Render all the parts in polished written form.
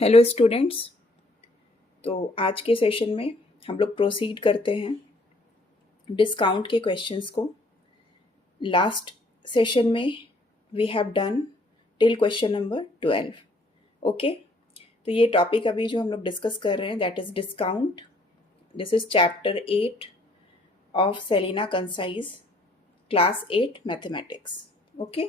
Hello students. तो आज के सेशन में हम लोग प्रोसीड करते हैं डिस्काउंट के क्वेश्चंस को। लास्ट सेशन में we have done till question number 12। Okay, तो ये टॉपिक अभी जो हम लोग डिस्कस कर रहे हैं that is discount. This is chapter 8 of Selina concise class 8 mathematics. Okay,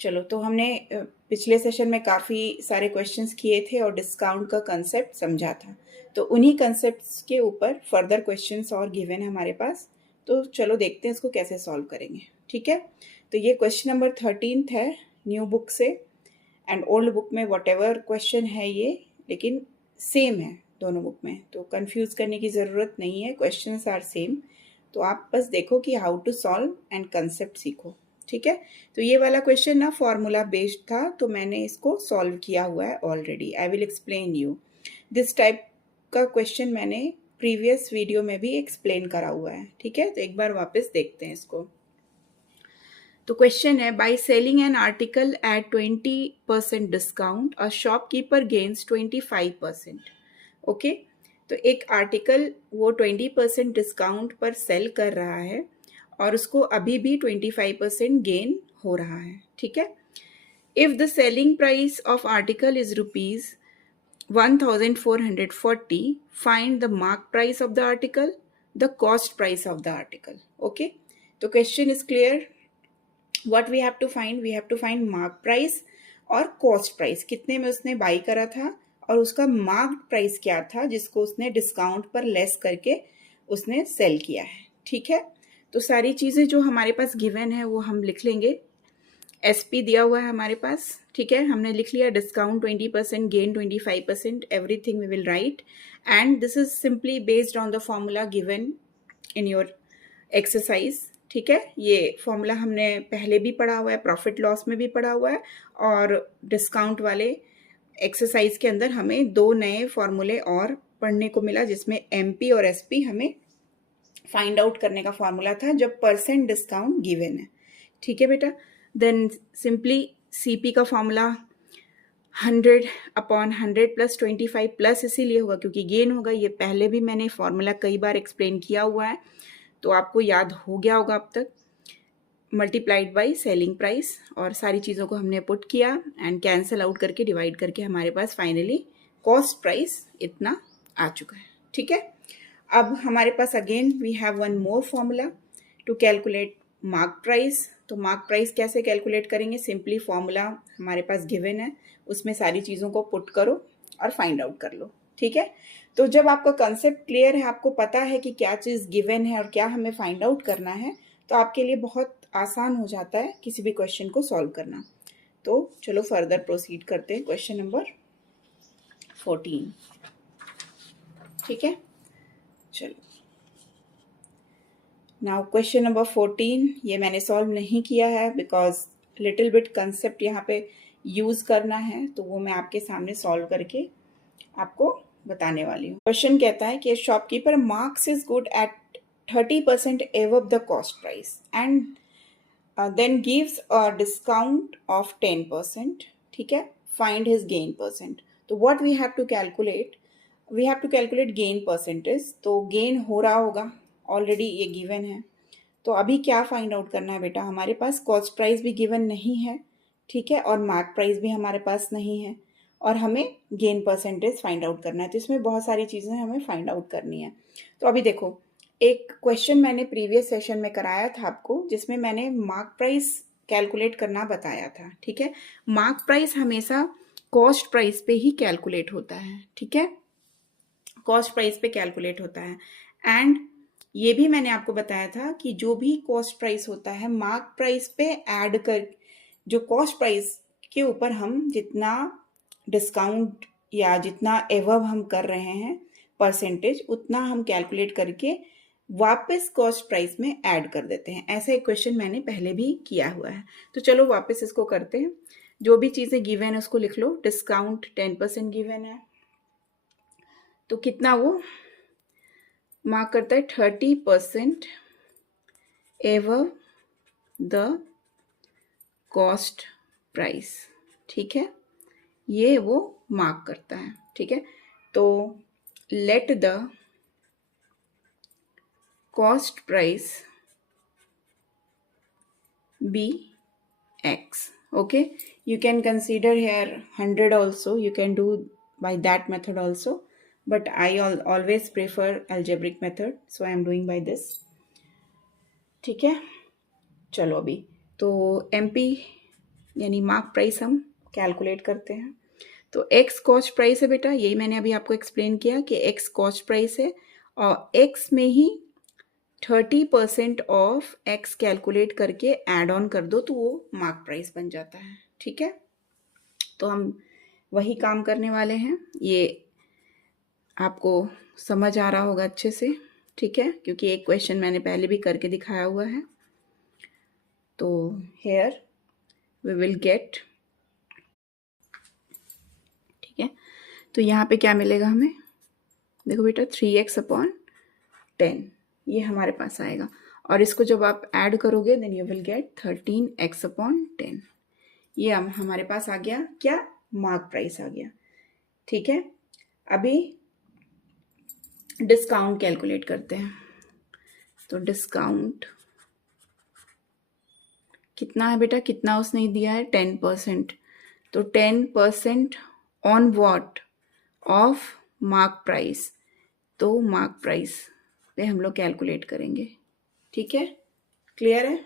चलो, तो हमने पिछले सेशन में काफ़ी सारे क्वेश्चंस किए थे और डिस्काउंट का कंसेप्ट समझा था। तो उन्हीं कंसेप्ट्स के ऊपर फर्दर क्वेश्चंस और गिवन है हमारे पास। तो चलो देखते हैं इसको कैसे सॉल्व करेंगे। ठीक है, तो ये क्वेश्चन नंबर 13 है न्यू बुक से, एंड ओल्ड बुक में वट एवर क्वेश्चन है ये, लेकिन सेम है दोनों बुक में, तो कंफ्यूज करने की ज़रूरत नहीं है, क्वेश्चंस आर सेम। तो आप बस देखो कि how to solve and concept सीखो। ठीक है, तो ये वाला क्वेश्चन ना फॉर्मूला बेस्ड था, तो मैंने इसको सॉल्व किया हुआ है already. I will explain you this type का क्वेश्चन मैंने प्रीवियस वीडियो में भी एक्सप्लेन करा हुआ है। ठीक है, तो एक बार वापस देखते हैं इसको। तो क्वेश्चन है, by selling an article at 20% discount a shopkeeper gains 25%। Okay, तो एक आर्टिकल वो 20% डिस्काउंट पर सेल कर रहा है और उसको अभी भी 25% गेन हो रहा है। ठीक है, if the selling price of article is rupees 1440, find the mark price of the article, the cost price of the article. Okay, तो question is clear. What we have to find, we have to find mark price और cost price, कितने में उसने by करा था और उसका mark price क्या था जिसको उसने डिस्काउंट पर लेस करके उसने सेल किया है। ठीक है, तो सारी चीज़ें जो हमारे पास गिवन है वो हम लिख लेंगे। एसपी दिया हुआ है हमारे पास। ठीक है, हमने लिख लिया discount 20%, gain 25%, everything we will write, and this is simply based on the formula given in your exercise. ठीक है, ये फॉर्मूला हमने पहले भी पढ़ा हुआ है, प्रॉफिट लॉस में भी पढ़ा हुआ है, और डिस्काउंट वाले एक्सरसाइज के अंदर हमें दो नए फॉर्मूले और पढ़ने को मिला, जिसमें एमपी और एसपी हमें फाइंड आउट करने का फॉर्मूला था जब परसेंट डिस्काउंट गिवन है। ठीक है बेटा, देन सिंपली सीपी का फॉर्मूला 100/100 प्लस 25 प्लस इसीलिए होगा क्योंकि गेन होगा। ये पहले भी मैंने फॉर्मूला कई बार एक्सप्लेन किया हुआ है, तो आपको याद हो गया होगा अब तक। मल्टीप्लाइड बाई सेलिंग प्राइस, और सारी चीज़ों को हमने पुट किया एंड कैंसिल आउट करके डिवाइड करके हमारे पास फाइनली कॉस्ट प्राइस इतना आ चुका है। ठीक है, अब हमारे पास again we have one more formula to calculate mark price. तो मार्क प्राइस कैसे कैलकुलेट करेंगे, सिंपली फॉर्मूला हमारे पास गिवन है, उसमें सारी चीज़ों को पुट करो और फाइंड आउट कर लो। ठीक है, तो जब आपका कंसेप्ट क्लियर है, आपको पता है कि क्या चीज़ गिवन है और क्या हमें फाइंड आउट करना है, तो आपके लिए बहुत आसान हो जाता है किसी भी क्वेश्चन को सॉल्व करना। तो चलो फर्दर प्रोसीड करते हैं क्वेश्चन नंबर 14। ठीक है, चलो नाउ क्वेश्चन नंबर 14 ये मैंने सॉल्व नहीं किया है बिकॉज लिटिल बिट कंसेप्ट यहाँ पे यूज करना है, तो वो मैं आपके सामने सॉल्व करके आपको बताने वाली हूँ। क्वेश्चन कहता है कि shopkeeper marks is good at 30% above the cost price and then gives a discount of 10%। ठीक है, फाइंड हिज गेन परसेंट। तो what we have to calculate, we have to calculate gain percentage. तो gain हो रहा होगा, already ये given है। तो अभी क्या फाइंड आउट करना है बेटा, हमारे पास कॉस्ट प्राइस भी गिवन नहीं है। ठीक है, और मार्क प्राइस भी हमारे पास नहीं है, और हमें गेन परसेंटेज फाइंड आउट करना है। तो इसमें बहुत सारी चीज़ें हमें फाइंड आउट करनी है। तो अभी देखो, एक क्वेश्चन मैंने प्रीवियस सेशन में कराया था आपको, जिसमें मैंने मार्क प्राइस कैलकुलेट करना बताया था। ठीक है, मार्क प्राइस हमेशा कॉस्ट प्राइस पे ही कैलकुलेट होता है। ठीक है, कॉस्ट प्राइस पे कैलकुलेट होता है, एंड ये भी मैंने आपको बताया था कि जो भी कॉस्ट प्राइस होता है मार्क प्राइस पे ऐड कर, जो कॉस्ट प्राइस के ऊपर हम जितना डिस्काउंट या जितना एवव हम कर रहे हैं परसेंटेज, उतना हम कैलकुलेट करके वापस कॉस्ट प्राइस में ऐड कर देते हैं। ऐसा एक क्वेश्चन मैंने पहले भी किया हुआ है। तो चलो वापस इसको करते हैं। जो भी चीज़ें गिवन है उसको लिख लो। डिस्काउंट 10% गिवन है, तो कितना वो मार्क करता है 30% एवव द कॉस्ट प्राइस। ठीक है, ये वो मार्क करता है, ठीक है। तो let the cost price be x. Okay, you can consider here 100 also, you can do by that method also, but I always prefer algebraic method, so I am doing by this. ठीक है, चलो अभी तो MP यानी mark price हम calculate करते हैं। तो x कॉस्ट प्राइस है बेटा, यही मैंने अभी आपको एक्सप्लेन किया कि x कॉस्ट प्राइस है और x में ही 30% ऑफ x कैलकुलेट करके ऐड ऑन कर दो तो वो मार्क प्राइस बन जाता है, ठीक है। तो हम वही काम करने वाले हैं, ये आपको समझ आ रहा होगा अच्छे से, ठीक है, क्योंकि एक क्वेश्चन मैंने पहले भी करके दिखाया हुआ है। तो हेयर वी विल गेट, ठीक है, तो यहाँ पे क्या मिलेगा हमें, देखो बेटा 3x/10 ये हमारे पास आएगा और इसको जब आप ऐड करोगे then you will gate 13x/10। ये हमारे पास आ गया क्या, मार्क प्राइस आ गया, ठीक है। अभी डिस्काउंट कैलकुलेट करते हैं। तो डिस्काउंट कितना है बेटा, कितना उसने दिया है 10%, तो 10% on what, of mark price, तो मार्क प्राइस पे हम लोग कैलकुलेट करेंगे, ठीक है। क्लियर है,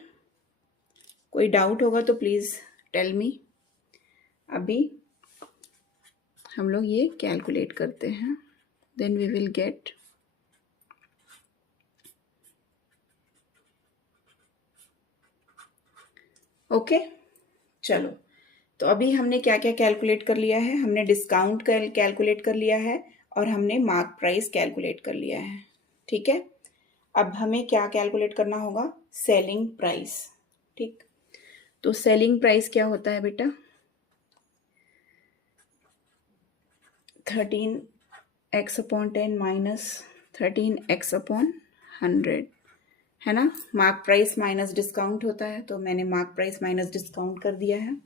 कोई डाउट होगा तो प्लीज़ टेल मी। अभी हम लोग ये कैलकुलेट करते हैं, then we will get okay. चलो तो अभी हमने क्या क्या कैलकुलेट कर लिया है, हमने डिस्काउंट कैलकुलेट कर लिया है और हमने मार्क प्राइस कैलकुलेट कर लिया है, ठीक है। अब हमें क्या कैलकुलेट करना होगा, सेलिंग प्राइस, ठीक। तो सेलिंग प्राइस क्या होता है बेटा, 13x/10 माइनस 13x/100 है ना। मार्क प्राइस माइनस डिस्काउंट होता है, तो मैंने मार्क प्राइस माइनस डिस्काउंट कर दिया है।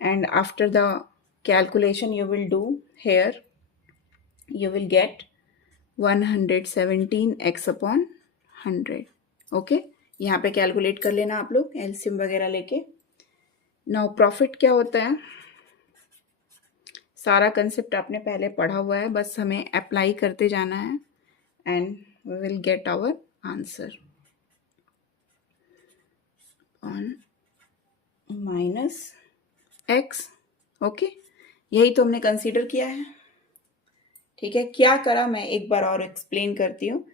And after the calculation you will do here, you will get 117x/100। Okay, यहाँ पे कैलकुलेट कर लेना आप लोग एलसीएम वगैरह लेके। नाउ प्रॉफिट क्या होता है, सारा कंसेप्ट आपने पहले पढ़ा हुआ है, बस हमें अप्लाई करते जाना है and we will get our answer on minus x. Okay, यही तो हमने कंसीडर किया है, ठीक है। क्या करा मैं एक बार और एक्सप्लेन करती हूँ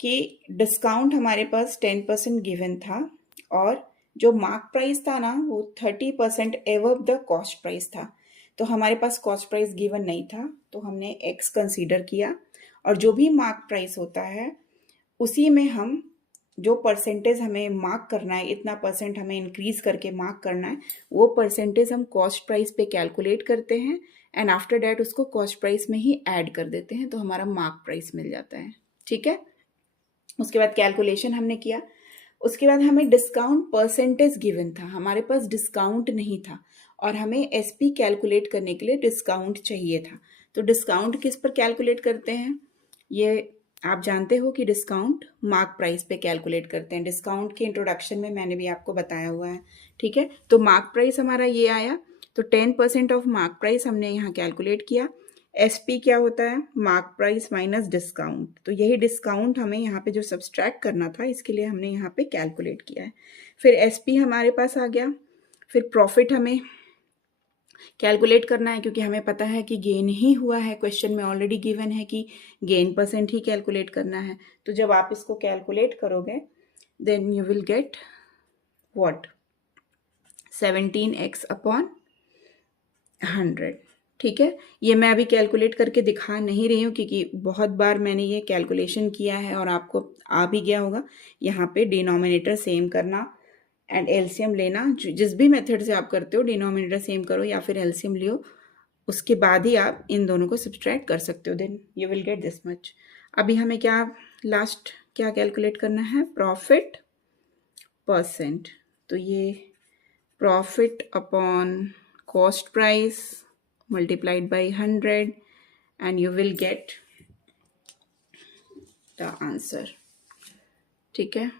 कि डिस्काउंट हमारे पास 10% गिवन था और जो मार्क प्राइस था ना वो 30% एवब द कॉस्ट प्राइस था। तो हमारे पास कॉस्ट प्राइस गिवन नहीं था, तो हमने एक्स कंसीडर किया और जो भी मार्क प्राइस होता है उसी में हम जो परसेंटेज हमें मार्क करना है, इतना परसेंट हमें इंक्रीज करके मार्क करना है, वो परसेंटेज हम कॉस्ट प्राइस पे कैलकुलेट करते हैं एंड आफ्टर डैट उसको कॉस्ट प्राइस में ही ऐड कर देते हैं, तो हमारा मार्क प्राइस मिल जाता है, ठीक है। उसके बाद कैलकुलेशन हमने किया, उसके बाद हमें डिस्काउंट परसेंटेज गिवन था, हमारे पास डिस्काउंट नहीं था और हमें एसपी कैलकुलेट करने के लिए डिस्काउंट चाहिए था। तो डिस्काउंट किस पर कैलकुलेट करते हैं, ये आप जानते हो कि डिस्काउंट मार्क प्राइस पे कैलकुलेट करते हैं। डिस्काउंट के इंट्रोडक्शन में मैंने भी आपको बताया हुआ है, ठीक है। तो मार्क प्राइस हमारा ये आया, तो 10% ऑफ मार्क प्राइस हमने यहाँ कैलकुलेट किया। एसपी क्या होता है, मार्क प्राइस माइनस डिस्काउंट, तो यही डिस्काउंट हमें यहाँ पे जो सब्सट्रैक्ट करना था इसके लिए हमने यहाँ पे कैलकुलेट किया है। फिर एसपी हमारे पास आ गया, फिर प्रॉफिट हमें कैलकुलेट करना है क्योंकि हमें पता है कि गेन ही हुआ है, क्वेश्चन में ऑलरेडी गिवन है कि गेन परसेंट ही कैलकुलेट करना है। तो जब आप इसको कैलकुलेट करोगे then you will get what, 17x/100, ठीक है। ये मैं अभी कैलकुलेट करके दिखा नहीं रही हूँ क्योंकि बहुत बार मैंने ये कैलकुलेशन किया है और आपको आ भी गया होगा। यहाँ पे डिनोमिनेटर सेम करना एंड एलसीएम लेना, जिस भी मेथड से आप करते हो डिनोमिनेटर सेम करो या फिर एलसीएम लियो, उसके बाद ही आप इन दोनों को सब्सट्रैक्ट कर सकते हो, then you will get this much. अभी हमें क्या लास्ट क्या कैलकुलेट करना है, प्रॉफिट परसेंट, तो ये profit upon cost price multiplied by 100 and you will get the answer. ठीक है,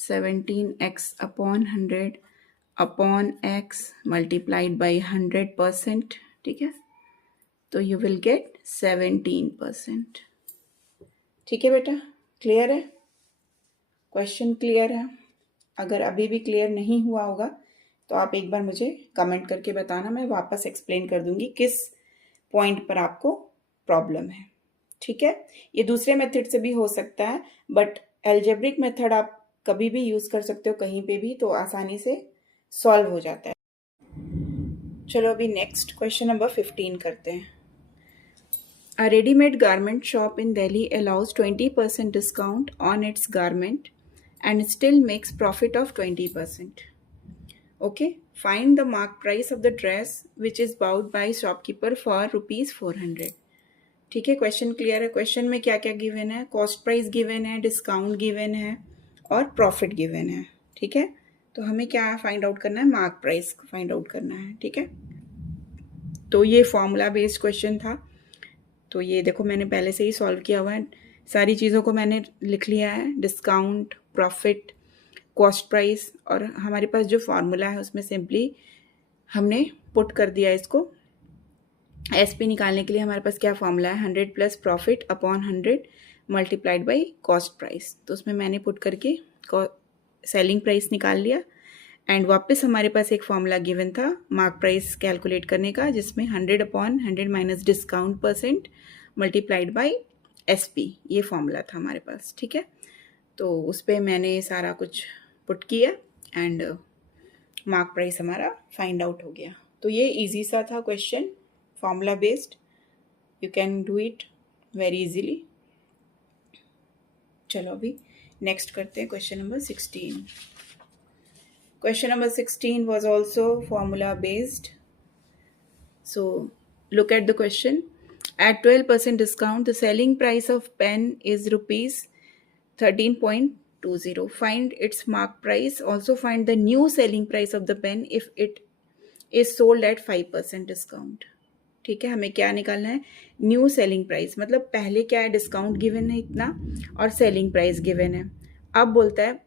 17x upon 100 upon x multiplied by 100%. ठीक है, तो you will get 17%. ठीक है बेटा, क्लियर है? क्वेश्चन क्लियर है? अगर अभी भी क्लियर नहीं हुआ होगा तो आप एक बार मुझे कमेंट करके बताना, मैं वापस एक्सप्लेन कर दूंगी किस पॉइंट पर आपको प्रॉब्लम है। ठीक है, ये दूसरे मेथड से भी हो सकता है, बट एल्जेब्रिक मेथड आप कभी भी यूज कर सकते हो कहीं पे भी, तो आसानी से सॉल्व हो जाता है। चलो अभी नेक्स्ट क्वेश्चन नंबर 15 करते हैं। A ready-made garment shop in Delhi allows 20% discount on its garment and still makes profit of 20%. Okay, find the mark price of the dress which is bought by shopkeeper for rupees 400. ठीक है, question clear है? Question में क्या क्या given है? Cost price given है, discount given है और प्रॉफिट गिवन है। ठीक है, तो हमें क्या फाइंड आउट करना है? मार्क प्राइस फाइंड आउट करना है। ठीक है, तो ये फॉर्मूला बेस्ड क्वेश्चन था, तो ये देखो मैंने पहले से ही सॉल्व किया हुआ है, सारी चीज़ों को मैंने लिख लिया है, डिस्काउंट, प्रॉफिट, कॉस्ट प्राइस, और हमारे पास जो फार्मूला है उसमें सिंपली हमने पुट कर दिया इसको। एसपी निकालने के लिए हमारे पास क्या फॉर्मूला है? 100 plus profit upon 100 multiplied by cost price. तो उसमें मैंने पुट करके सेलिंग प्राइस निकाल लिया, एंड वापस हमारे पास एक फॉर्मूला गिवन था मार्क प्राइस कैलकुलेट करने का, जिसमें 100 upon 100 minus discount percent multiplied by SP, ये फॉर्मूला था हमारे पास। ठीक है, तो उस पर मैंने सारा कुछ पुट किया एंड मार्क प्राइस हमारा फाइंड आउट हो गया। तो ये इजी सा था question, formula based, you can do it very easily. चलो अभी नेक्स्ट करते हैं question number 16। Question number 16 was also formula based. So look at the question. At 12% discount, the selling price of pen is rupees 13.20. Find its mark price. Also find the new selling price of the pen if it is sold at 5% discount. ठीक है, हमें क्या निकालना है? New selling price, मतलब पहले क्या है, डिस्काउंट गिवन है इतना और सेलिंग प्राइस गिवन है। अब बोलता है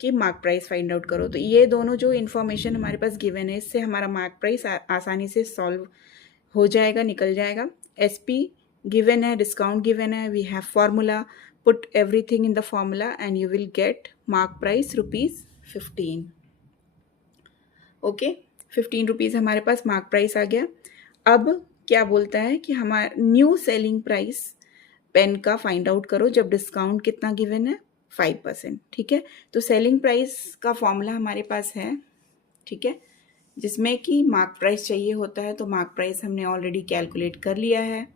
कि मार्क प्राइस फाइंड आउट करो। तो ये दोनों जो इन्फॉर्मेशन हमारे पास गिवन है, इससे हमारा मार्क प्राइस आसानी से सॉल्व हो जाएगा, निकल जाएगा। एसपी गिवन है, डिस्काउंट गिवन है, we have formula, put everything in the formula and you will get mark price rupees 15। Okay, 15 rupees हमारे पास मार्क प्राइस आ गया। अब क्या बोलता है कि हमारा न्यू सेलिंग प्राइस पेन का फाइंड आउट करो जब डिस्काउंट कितना गिवन है? 5%। ठीक है, तो सेलिंग प्राइस का फॉर्मूला हमारे पास है, ठीक है, जिसमें कि मार्क प्राइस चाहिए होता है। तो मार्क प्राइस हमने ऑलरेडी कैलकुलेट कर लिया है,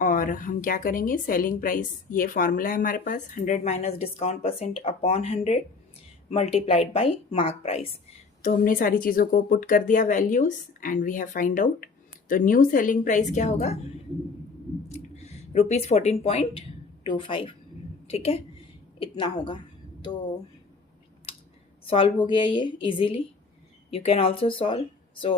और हम क्या करेंगे? सेलिंग प्राइस, ये फॉर्मूला है हमारे पास, 100 minus discount percent upon 100 multiplied by mark price. तो हमने सारी चीज़ों को पुट कर दिया values and we have find out. तो न्यू सेलिंग प्राइस क्या होगा? रुपीज़ 14.25। ठीक है, इतना होगा। तो सॉल्व हो गया ये easily, you can also solve. So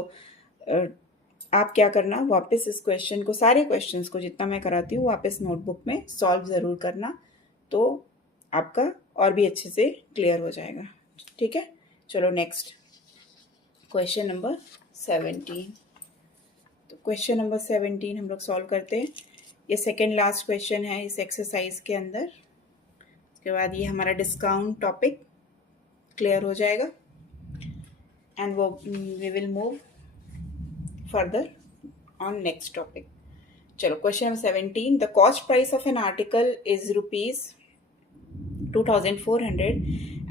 आप क्या करना, वापस इस क्वेश्चन को, सारे क्वेश्चंस को जितना मैं कराती हूँ वापस नोटबुक में सॉल्व ज़रूर करना, तो आपका और भी अच्छे से क्लियर हो जाएगा। ठीक है, चलो नेक्स्ट क्वेश्चन नंबर 17। तो क्वेश्चन नंबर 17 हम लोग सॉल्व करते हैं। ये सेकेंड लास्ट क्वेश्चन है इस एक्सरसाइज के अंदर। उसके बाद ये हमारा डिस्काउंट टॉपिक क्लियर हो जाएगा एंड वो we will move further on next topic. चलो question number 17, the cost price of an article is rupees 2400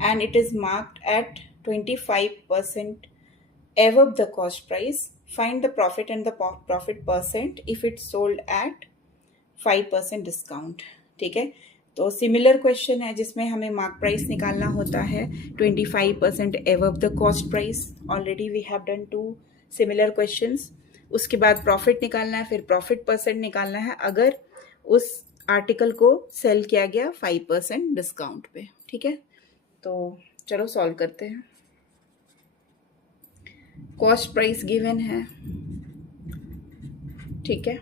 and it is marked at 25% above the cost price. Find the profit and the profit percent if it's sold at 5% discount. ठीक है, तो similar question है जिसमें हमें mark price निकालना होता है 25% above the cost price. Already we have done 2 similar questions. उसके बाद प्रॉफिट निकालना है, फिर प्रॉफिट परसेंट निकालना है अगर उस आर्टिकल को सेल किया गया 5% डिस्काउंट पे। ठीक है, तो चलो सॉल्व करते हैं। कॉस्ट प्राइस गिवन है ठीक है,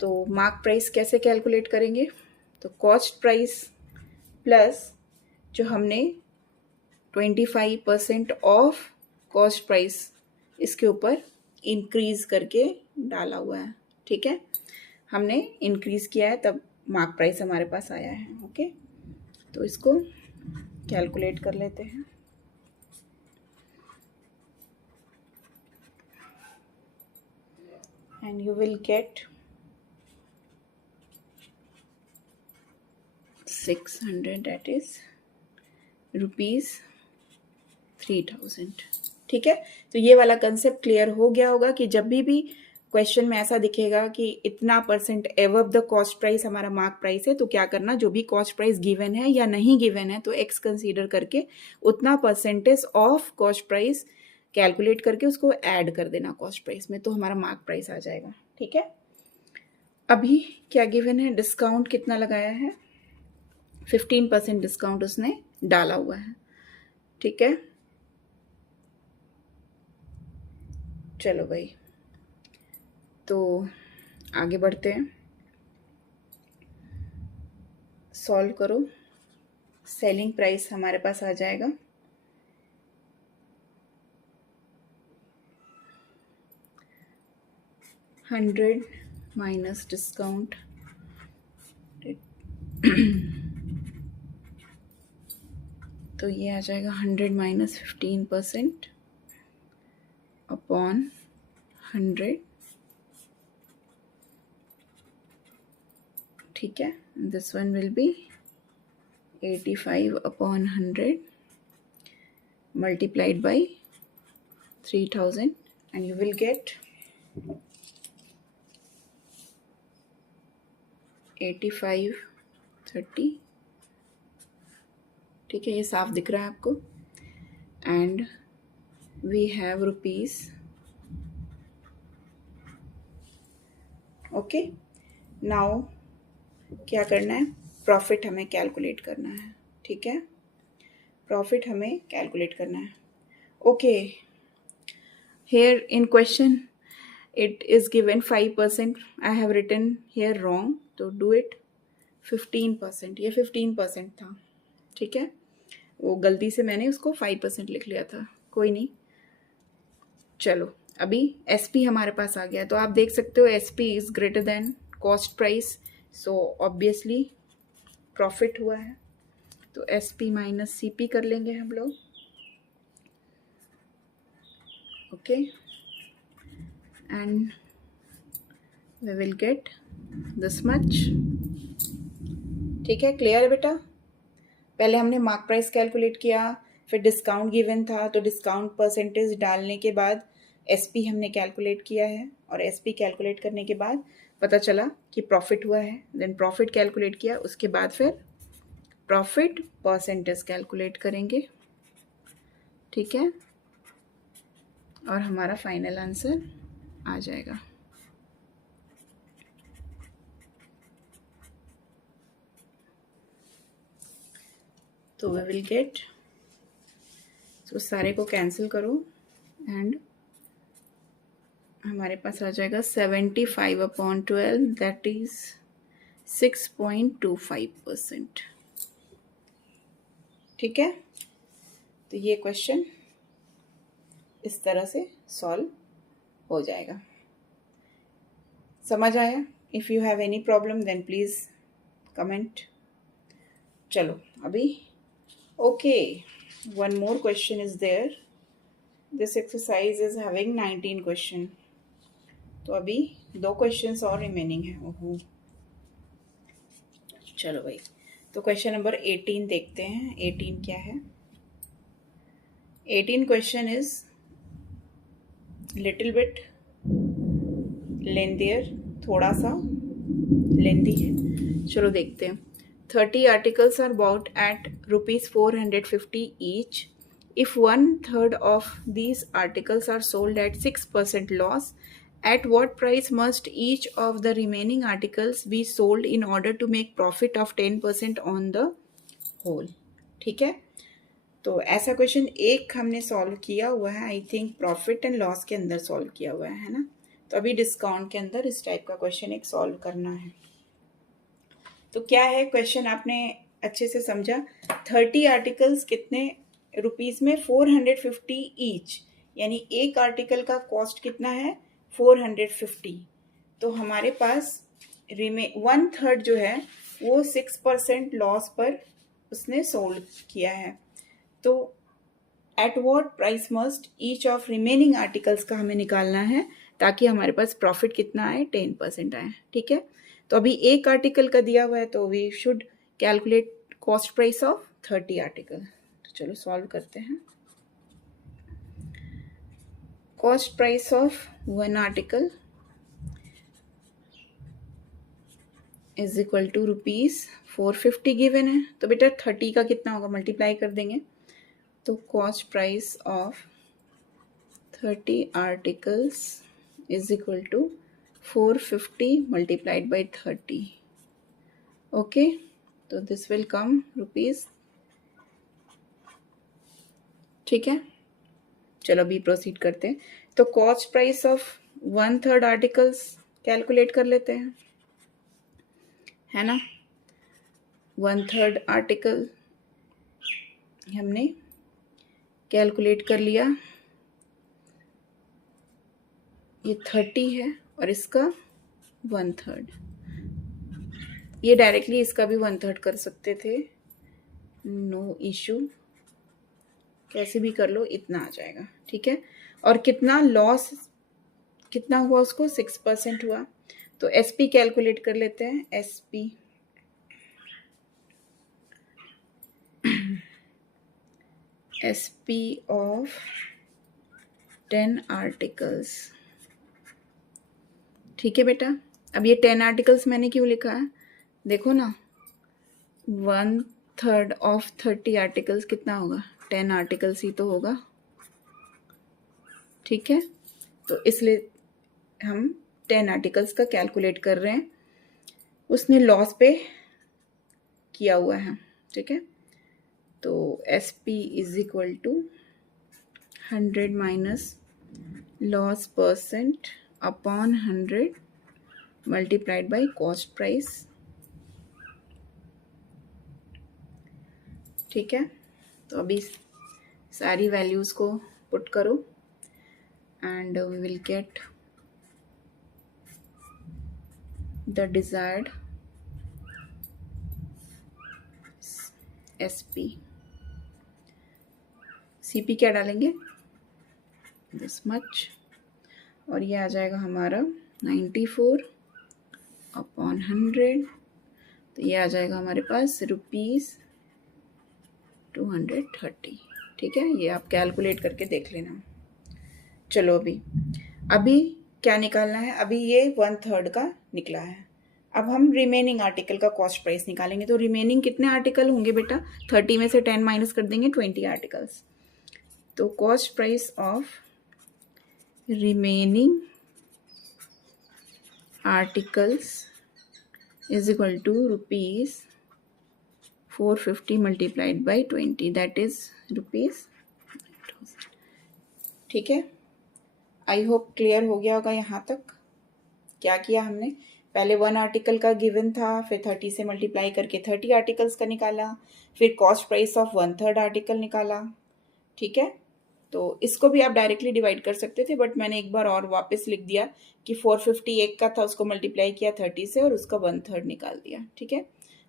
तो मार्क प्राइस कैसे कैलकुलेट करेंगे? तो कॉस्ट प्राइस प्लस जो हमने 25% ऑफ कॉस्ट प्राइस इसके ऊपर इंक्रीज करके डाला हुआ है। ठीक है, हमने इंक्रीज किया है तब मार्क प्राइस हमारे पास आया है। ओके, तो इसको कैलकुलेट कर लेते हैं। And you will gate 600, that is ₹3000। ठीक है, तो ये वाला कंसेप्ट क्लियर हो गया होगा कि जब भी क्वेश्चन में ऐसा दिखेगा कि इतना percent above the cost price हमारा मार्क प्राइस है, तो क्या करना, जो भी कॉस्ट प्राइस गिवन है या नहीं गिवन है तो एक्स कंसीडर करके उतना percentage of cost price calculate करके उसको ऐड कर देना कॉस्ट प्राइस में, तो हमारा मार्क प्राइस आ जाएगा। ठीक है, अभी क्या गिवन है, डिस्काउंट कितना लगाया है, 15% डिस्काउंट उसने डाला हुआ है। ठीक है, चलो भाई, तो आगे बढ़ते हैं, सॉल्व करो। सेलिंग प्राइस हमारे पास आ जाएगा 100 माइनस डिस्काउंट तो ये आ जाएगा 100 माइनस 15% अपॉन 100। ठीक है, this one will be 85 upon 100 multiplied by 3000 and you will get 8530। ठीक है, ये साफ दिख रहा है आपको। And we have rupees. Okay, now क्या करना है, प्रॉफिट हमें कैलकुलेट करना है। ठीक है, प्रॉफिट हमें कैलकुलेट करना है। Okay, here in question it is given 5%, I have written here wrong, तो do it 15%, ये 15% था। ठीक है, वो गलती से मैंने उसको 5% लिख लिया था, कोई नहीं। चलो, अभी SP हमारे पास आ गया, तो आप देख सकते हो SP is greater than cost price, so obviously profit हुआ है। तो SP माइनस CP कर लेंगे हम लोग। Okay, and we will get this much. ठीक है, क्लियर है बेटा? पहले हमने मार्क प्राइस कैलकुलेट किया, फिर डिस्काउंट गिवन था तो डिस्काउंट परसेंटेज डालने के बाद SP हमने कैलकुलेट किया है, और SP कैलकुलेट करने के बाद पता चला कि प्रॉफिट हुआ है। देन प्रॉफिट कैलकुलेट किया, उसके बाद फिर प्रॉफिट परसेंटेज कैलकुलेट करेंगे। ठीक है, और हमारा फाइनल आंसर आ जाएगा। तो वी विल गेट, तो सारे को कैंसिल करो एंड हमारे पास आ जाएगा 75 अपॉन 12, दैट इज 6.25%। ठीक है, तो ये क्वेश्चन इस तरह से सॉल्व हो जाएगा। समझ आया? If you have any problem then please comment. चलो अभी okay, one more question is there. This exercise is having 19 question, तो अभी 2 क्वेश्चंस और रिमेनिंग है। ओहो, चलो भाई, तो क्वेश्चन नंबर 18 देखते हैं। 18 क्या है? 18 question is little bit lengthier, थोड़ा सा लेंथी है। चलो देखते हैं। 30 articles are bought at ₹450 each. If 1/3 of these articles are sold at 6% loss, at what price must each of the remaining articles be sold in order to make profit of 10% on the whole? ठीक है, तो ऐसा question एक हमने solve किया हुआ है, I think profit and loss के अंदर सॉल्व किया हुआ है ना। तो अभी डिस्काउंट के अंदर इस टाइप का क्वेश्चन एक सॉल्व करना है। तो क्या है क्वेश्चन, आपने अच्छे से समझा। 30 आर्टिकल्स कितने रुपीस में, 450 ईच, यानी एक आर्टिकल का कॉस्ट कितना है 450। तो हमारे पास 1/3 जो है वो 6% लॉस पर उसने सोल्ड किया है। तो at what price must each of remaining articles का हमें निकालना है, ताकि हमारे पास प्रॉफिट कितना आए, 10% आए। ठीक है, तो अभी एक आर्टिकल का दिया हुआ है, तो we should calculate cost price of 30 article. तो चलो सॉल्व करते हैं। Cost price of 1 article is equal to ₹450 given है। तो बेटा 30 का कितना होगा, मल्टीप्लाई कर देंगे। तो cost price of 30 articles is equal to 450 multiplied by 30। Okay, तो दिस विल कम रुपीज। ठीक है, चलो अभी प्रोसीड करते हैं। तो cost price of 1/3 articles calculate कर लेते हैं, है ना। 1/3 आर्टिकल हमने कैलकुलेट कर लिया, ये 30 है और इसका 1/3। ये डायरेक्टली इसका भी 1/3 कर सकते थे, नो इशू, कैसे भी कर लो, इतना आ जाएगा। ठीक है, और कितना लॉस कितना हुआ उसको, 6% हुआ। तो एसपी कैलकुलेट कर लेते हैं। SP SP of 10 articles. ठीक है बेटा, अब ये 10 आर्टिकल्स मैंने क्यों लिखा है, देखो ना, 1/3 ऑफ 30 आर्टिकल्स कितना होगा, 10 आर्टिकल्स ही तो होगा। ठीक है, तो इसलिए हम 10 आर्टिकल्स का कैलकुलेट कर रहे हैं, उसने लॉस पे किया हुआ है। ठीक है, तो S P is equal to 100 minus loss percent upon 100 multiplied by cost price. ठीक है, तो अभी सारी वैल्यूज़ को पुट करो and we will get the desired SP। CP क्या डालेंगे, दिस मच, और ये आ जाएगा हमारा 94 अपॉन 100। तो ये आ जाएगा हमारे पास ₹230। ठीक है, ये आप कैलकुलेट करके देख लेना। चलो अभी क्या निकालना है, अभी ये 1/3 का निकला है। अब हम रिमेनिंग आर्टिकल का कॉस्ट प्राइस निकालेंगे। तो रिमेनिंग कितने आर्टिकल होंगे बेटा, 30 में से 10 माइनस कर देंगे, 20 आर्टिकल्स। तो cost price of remaining articles is equal to ₹450 multiplied by 20, that is ₹1000। ठीक है, आई होप क्लियर हो गया होगा यहाँ तक। क्या किया हमने, पहले 1 आर्टिकल का गिवन था, फिर 30 से मल्टीप्लाई करके 30 आर्टिकल्स का निकाला, फिर कॉस्ट प्राइस ऑफ 1/3 आर्टिकल निकाला। ठीक है, तो इसको भी आप डायरेक्टली डिवाइड कर सकते थे, बट मैंने एक बार और वापस लिख दिया कि 450 एक का था, उसको मल्टीप्लाई किया 30 से और उसका 1/3 निकाल दिया। ठीक है,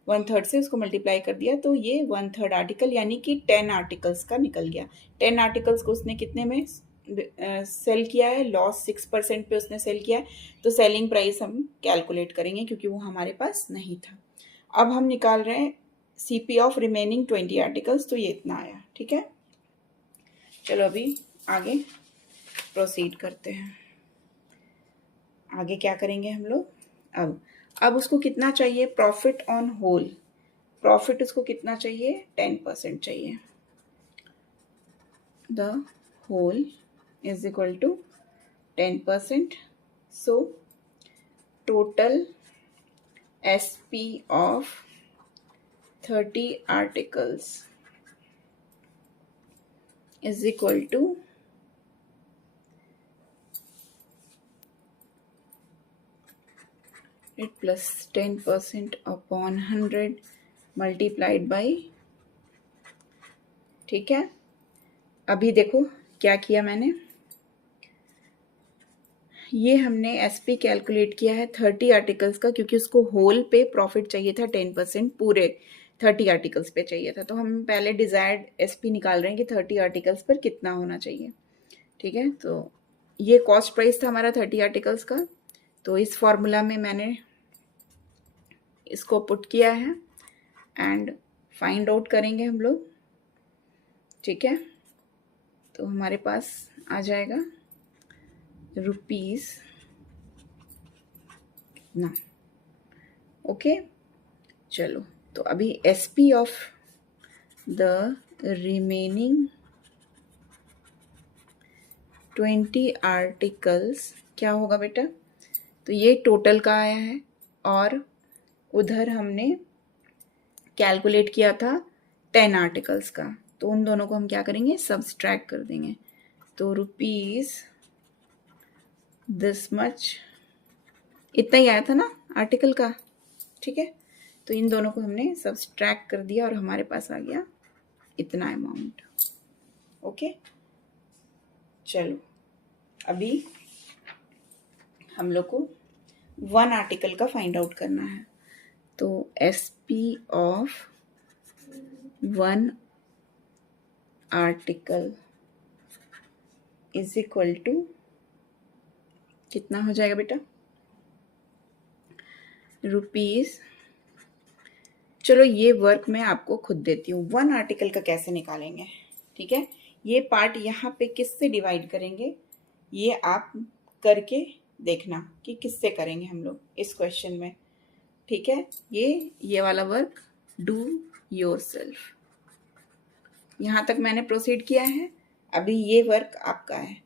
1/3 से उसको मल्टीप्लाई कर दिया, तो ये 1/3 आर्टिकल यानी कि 10 आर्टिकल्स का निकल गया। 10 आर्टिकल्स को उसने कितने में सेल किया है, लॉस 6% पे उसने सेल किया है। तो सेलिंग प्राइस हम कैलकुलेट करेंगे क्योंकि वो हमारे पास नहीं था। अब हम निकाल रहे हैं CP ऑफ रिमेनिंग 20 आर्टिकल्स, तो ये इतना आया। ठीक है, चलो अभी आगे प्रोसीड करते हैं। आगे क्या करेंगे हम लोग, अब उसको कितना चाहिए, प्रॉफिट ऑन होल। प्रॉफिट उसको कितना चाहिए, 10% चाहिए। The whole is equal to 10%. So total SP of 30 articles is equal to it plus 10% upon 100 multiplied by, ठीक है। अभी देखो क्या किया मैंने, ये हमने एसपी कैलकुलेट किया है 30 आर्टिकल्स का, क्योंकि उसको होल पे प्रॉफिट चाहिए था 10%, पूरे 30 आर्टिकल्स पे चाहिए था। तो हम पहले डिजायर्ड एसपी निकाल रहे हैं कि 30 आर्टिकल्स पर कितना होना चाहिए, ठीक है। तो ये कॉस्ट प्राइस था हमारा 30 आर्टिकल्स का। तो इस फॉर्मूला में मैंने इसको पुट किया है एंड फाइंड आउट करेंगे हम लोग, ठीक है। तो हमारे पास आ जाएगा रुपीज़ ना, ओके। चलो, तो अभी SP of the remaining 20 articles क्या होगा बेटा, तो ये टोटल का आया है और उधर हमने कैलकुलेट किया था 10 आर्टिकल्स का, तो उन दोनों को हम क्या करेंगे, सब्सट्रैक्ट कर देंगे। तो रुपीज़ दिस मच, इतना ही आया था ना आर्टिकल का, ठीक है। तो इन दोनों को हमने सब्सट्रैक्ट कर दिया और हमारे पास आ गया इतना अमाउंट, ओके। चलो, अभी हम लोग को 1 आर्टिकल का फाइंड आउट करना है। तो SP of 1 article is equal to कितना हो जाएगा बेटा, रुपीज़, चलो ये वर्क मैं आपको खुद देती हूँ। 1 आर्टिकल का कैसे निकालेंगे, ठीक है। ये पार्ट यहाँ पे किससे डिवाइड करेंगे, ये आप करके देखना कि किससे करेंगे हम लोग इस क्वेश्चन में, ठीक है। ये वाला वर्क डू योरसेल्फ, यहाँ तक मैंने प्रोसीड किया है। अभी ये वर्क आपका है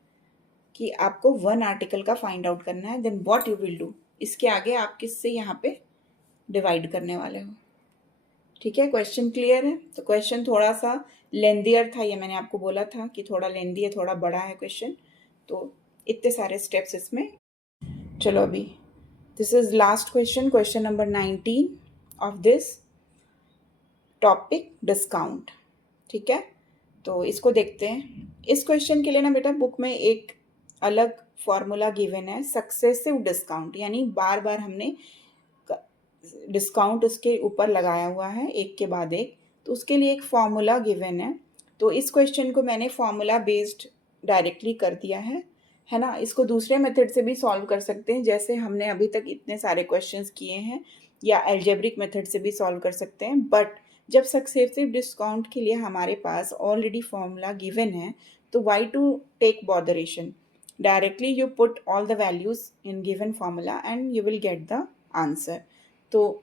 कि आपको 1 आर्टिकल का फाइंड आउट करना है। Then what you will do, इसके आगे आप किससे यहाँ पे डिवाइड करने वाले हो, ठीक है। क्वेश्चन क्लियर है। तो क्वेश्चन थोड़ा सा लेंदियर था, ये मैंने आपको बोला था कि थोड़ा लेंदी है, थोड़ा बड़ा है क्वेश्चन, तो इतने सारे स्टेप्स इसमें। चलो, अभी this is last question, question number 19 of this topic discount, ठीक है। तो इसको देखते हैं। इस क्वेश्चन के लिए ना बेटा बुक में एक अलग फॉर्मूला गिवन है, सक्सेसिव डिस्काउंट, यानी बार बार हमने डिस्काउंट उसके ऊपर लगाया हुआ है एक के बाद एक, तो उसके लिए एक फॉर्मूला गिवन है। तो इस क्वेश्चन को मैंने फॉर्मूला बेस्ड डायरेक्टली कर दिया है ना। इसको दूसरे मेथड से भी सॉल्व कर सकते हैं, जैसे हमने अभी तक इतने सारे क्वेश्चंस किए हैं, या एल्जेब्रिक मेथड से भी सॉल्व कर सकते हैं। बट जब सक्सेसिव डिस्काउंट के लिए हमारे पास ऑलरेडी फॉर्मूला गिवन है, तो why to take botheration, directly you put all the values in given formula and you will get the answer. तो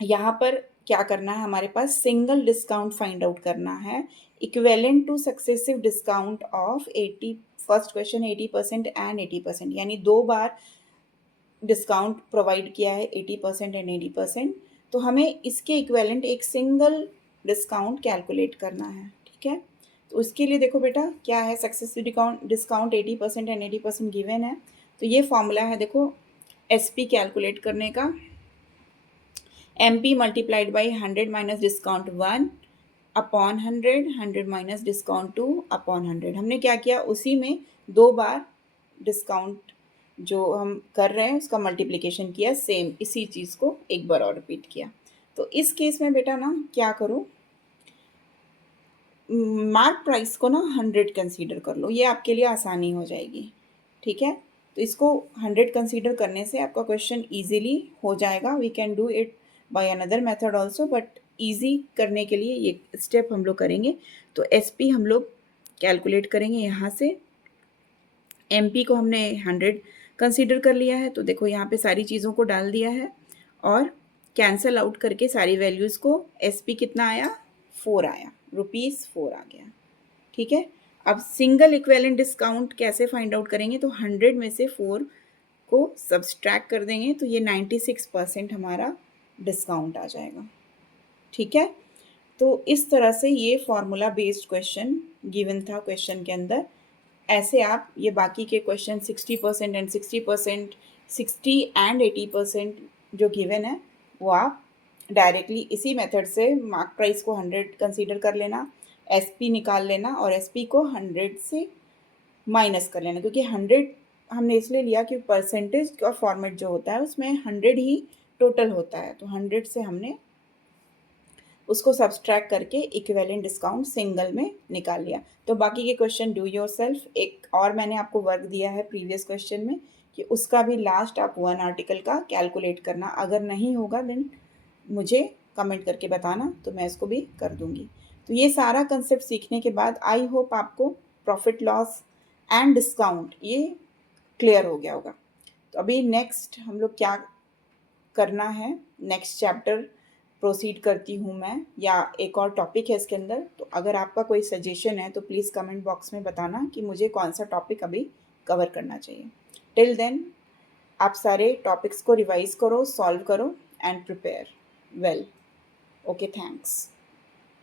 यहाँ पर क्या करना है, हमारे पास सिंगल डिस्काउंट फाइंड आउट करना है, equivalent to successive discount of 80, first question 80% and 80%, यानी 2 बार डिस्काउंट प्रोवाइड किया है 80% एंड 80%। तो हमें इसके इक्वेलेंट एक सिंगल डिस्काउंट कैलकुलेट करना है, ठीक है। तो उसके लिए देखो बेटा क्या है, सक्सेसिव डिस्काउंट 80% एंड 80% गिवन है। तो ये फॉर्मूला है देखो एसपी कैलकुलेट करने का, MP multiplied by 100 minus discount 1 upon 100, 100 minus discount 2 upon 100। हमने क्या किया, उसी में 2 बार डिस्काउंट जो हम कर रहे हैं उसका मल्टीप्लिकेशन किया, सेम इसी चीज़ को एक बार और रिपीट किया। तो इस केस में बेटा ना क्या करो, मार्क प्राइस को ना 100 कंसीडर कर लो, ये आपके लिए आसानी हो जाएगी, ठीक है। तो इसको 100 कंसीडर करने से आपका क्वेश्चन इजीली हो जाएगा। We can do it by another method also, but easy करने के लिए ये स्टेप हम लोग करेंगे। तो एसपी हम लोग कैलकुलेट करेंगे यहाँ से, एमपी को हमने 100 कंसीडर कर लिया है, तो देखो यहाँ पे सारी चीज़ों को डाल दिया है और कैंसल आउट करके सारी वैल्यूज़ को, एसपी कितना आया, 4 आया, ₹4 आ गया, ठीक है। अब सिंगल इक्विवेलेंट डिस्काउंट कैसे फाइंड आउट करेंगे, तो 100 में से 4 को सब्सट्रैक्ट कर देंगे, तो ये 96% हमारा डिस्काउंट आ जाएगा, ठीक है। तो इस तरह से ये फॉर्मूला बेस्ड क्वेश्चन गिवन था क्वेश्चन के अंदर। ऐसे आप ये बाकी के क्वेश्चन 60% एंड 60%, 60 एंड 80% जो गिवन है वो आप डायरेक्टली इसी मेथड से मार्क प्राइस को 100 कंसीडर कर लेना, एसपी निकाल लेना और एसपी को 100 से माइनस कर लेना, क्योंकि 100 हमने इसलिए लिया कि परसेंटेज और फॉर्मेट जो होता है उसमें 100 ही टोटल होता है, तो 100 से हमने उसको सब्सट्रैक्ट करके इक्विवेलेंट डिस्काउंट सिंगल में निकाल लिया। तो बाकी के क्वेश्चन डू योरसेल्फ। एक और मैंने आपको वर्क दिया है प्रीवियस क्वेश्चन में कि उसका भी लास्ट आप 1 आर्टिकल का कैलकुलेट करना, अगर नहीं होगा देन मुझे कमेंट करके बताना तो मैं इसको भी कर दूंगी। तो ये सारा कंसेप्ट सीखने के बाद आई होप आपको प्रॉफिट लॉस एंड डिस्काउंट ये क्लियर हो गया होगा। तो अभी नेक्स्ट हम लोग क्या करना है, नेक्स्ट चैप्टर प्रोसीड करती हूँ मैं, या एक और टॉपिक है इसके अंदर। तो अगर आपका कोई सजेशन है तो प्लीज़ कमेंट बॉक्स में बताना कि मुझे कौन सा टॉपिक अभी कवर करना चाहिए। टिल देन आप सारे टॉपिक्स को रिवाइज करो, सॉल्व करो and prepare well. Okay, thanks.